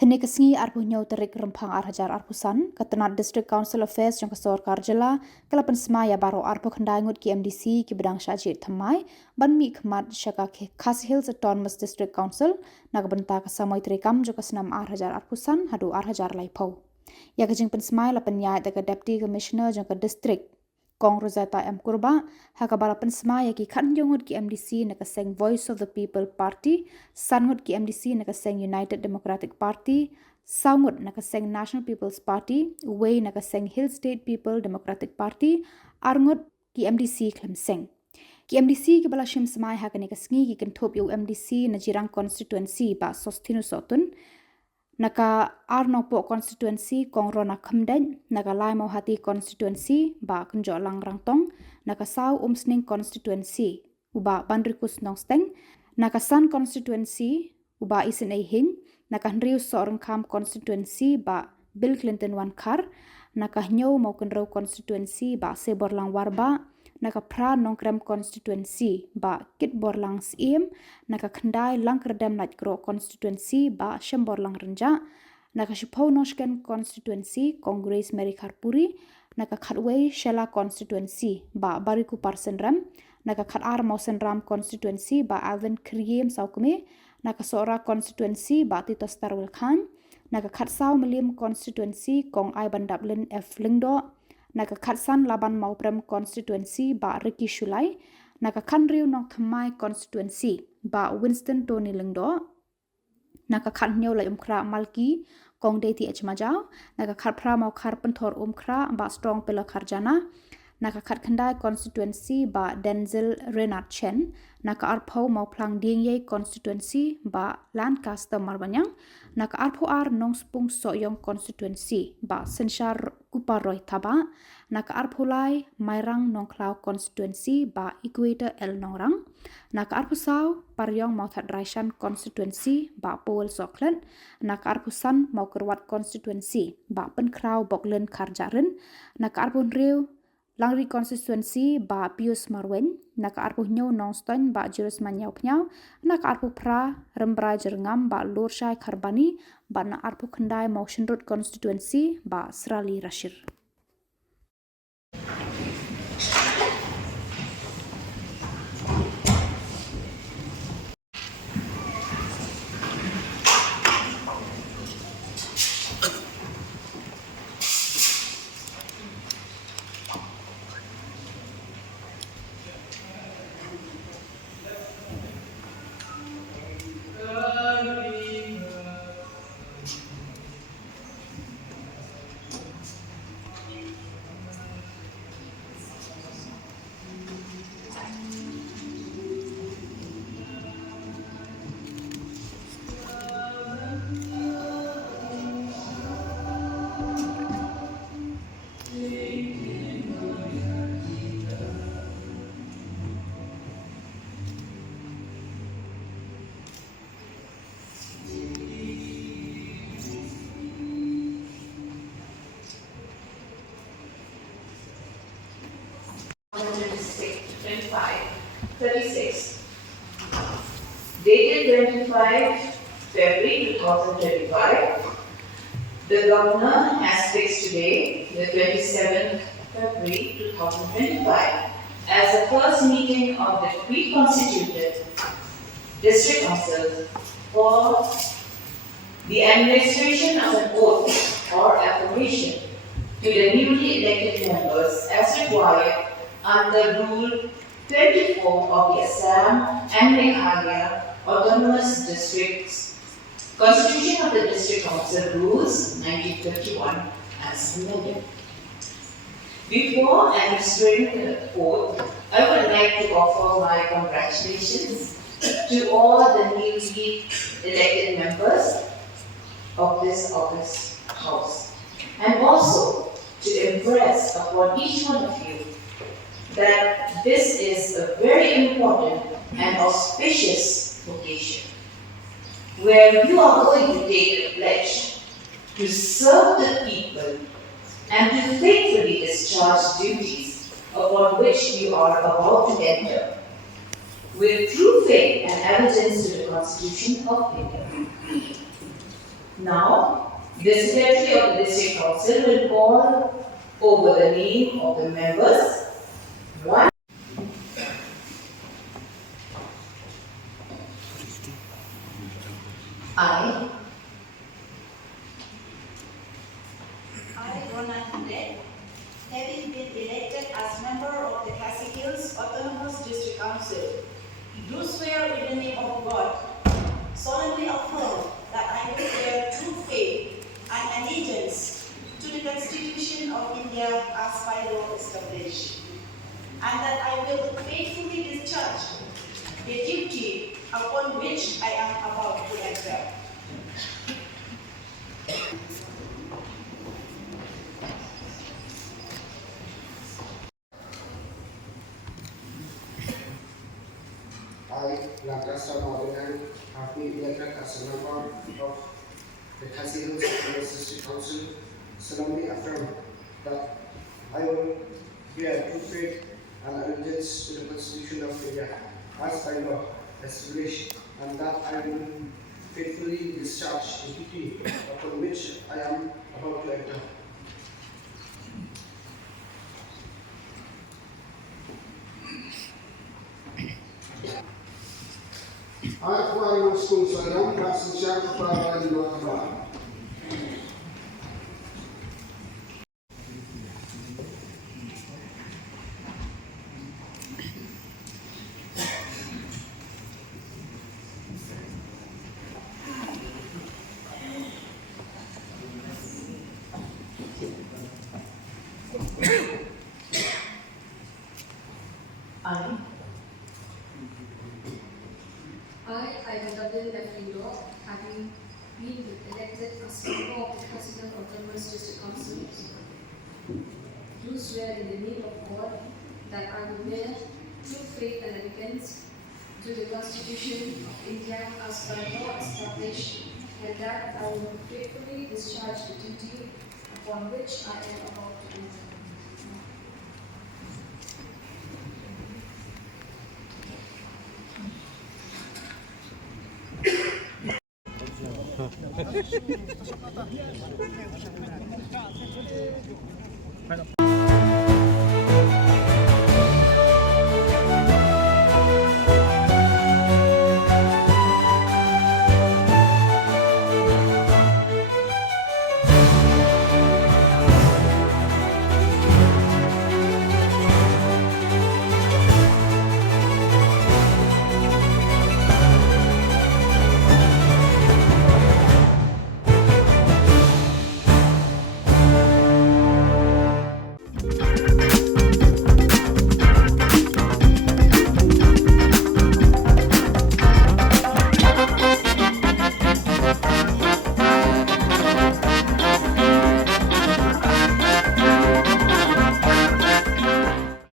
Hene kesengi arpu nyau terik rempang arhajar arpusan, ketenat District Council Affairs yang kesor Khuborjylla, kelapan Smai ya baru arpu kendai ngut KMDC ki bedang Shah Jied Thymmai, ban mi khmat Shaka Khas Hills Autonomous District Council, nak benta kesamoi terikam juga senam arhajar arpusan, hadu arhajar laipau. Ya kejing pen Smai lapan nyai daga Deputy Commissioner jangka District, Kong Rosetta M. Kurba, haka balapan Smai ya ki kan jongut ki MDC na kaseng Voice of the People Party, sangut ki MDC na kaseng United Democratic Party, saungut na kaseng National People's Party, Wei na kaseng Hill State People Democratic Party, arngut ki MDC Klemseng. Ki MDC ki bala shim Smai haka ni kasengi ki kentop yu MDC na jirang constituency ba sostinu sotun, naka Arnopo constituency kong rona kemden, naka lai mau hati constituency ba kenjo lang rangtong, naka sau umsning constituency uba bandrikus nongsteng, naka san constituency uba isin hing, naka hnriu seorang kam constituency ba Bill Clinton wan kar, naka nyau mau kenrau constituency ba sebor lang warba, naka pra nongkrem constituency ba kit borlang siem, naka kendai lang kerdem lait kro constituency ba shembor lang renja, naka shipau noshken constituency Congress Mary Karpuri, naka Khadc Shella constituency ba bariku parsenram, naka Khadar Mausenram constituency ba Alvin Kriem Saukume, naka Sora constituency ba Tito Starwil Khan, naka Khadsau Melim constituency Kong Iban Dublin F Lingdo, naka Khatsan Laban Mauprem constituency ba Riti Shulai, naka Kanriu Nong Thymmai constituency ba Winston Tony Lingdo, naka Khatnyau Lai Umkra Malki Kong Deti Majau, naka Khatpra Mau Khar Pentor Umkra ba Strong Pila Kharjana, naka Khatkandai constituency ba Denzel Renard Chen, naka Arpau Mau Plang Dingye constituency ba Lancaster Marbanyang, naka Arpau Ar Nong Spung Soyong constituency ba Synshar Kuparoy Taba, naka Arpulai Mairang Nong Klau constituency ba Equator El Nongrang, naka Arpusau Paryong Mau Raishan constituency ba Powell Soklen, naka Arpusan Mau Kerwat constituency ba Penkrau Boklen Karjarin, naka Arpunriu Langri constituency ba Pius Marwen, naka Arpu Nyau Nongston ba Jurus Manyau Pnyau, naka Arpu Pra Rembra Jerngam ba Lurshai Karbani, ba na Arpu Kendai Motion Road constituency ba Srali Rashir. Dated 25 February 2025, the Governor has fixed today, the 27th February 2025, as the first meeting of the reconstituted District Council for the administration of an oath or affirmation to the newly elected members as required under Rule 24 of the Assam and Meghalaya Autonomous Districts, Constitution of the District Council Rules 1951 as amended. Before administering the oath, I would like to offer my congratulations to all the newly elected members of this august house, and also to impress upon each one of you that this is a very important and auspicious occasion where you are going to take a pledge to serve the people and to faithfully discharge duties upon which you are about to enter with true faith and allegiance to the Constitution of India. Now, the Secretary of the District Council will call over the name of the members. One. I, Khubor, having been elected as member of the Khasinews Autonomous District Council, do swear in the name of God, solemnly affirm that I will bear true faith and allegiance to the Constitution of India as by law established, and that I will faithfully discharge the duty upon which I am about to enter. I, Lancaster Northern, have been elected as a member of the Khasinews District Council, solemnly affirm that I will bear true faith and allegiance to the Constitution of India as by law established, and that I will faithfully discharge the duty upon which I am about to enter. Aku akan masuk salam Synshar kepada dua. I, dbmnTv, having been elected as member of the Khubor Autonomous District Council, do swear in the name of God that I will bear true faith and allegiance to the Constitution of India as by law established, and that I will faithfully discharge the duty upon which I am about to enter. Hello.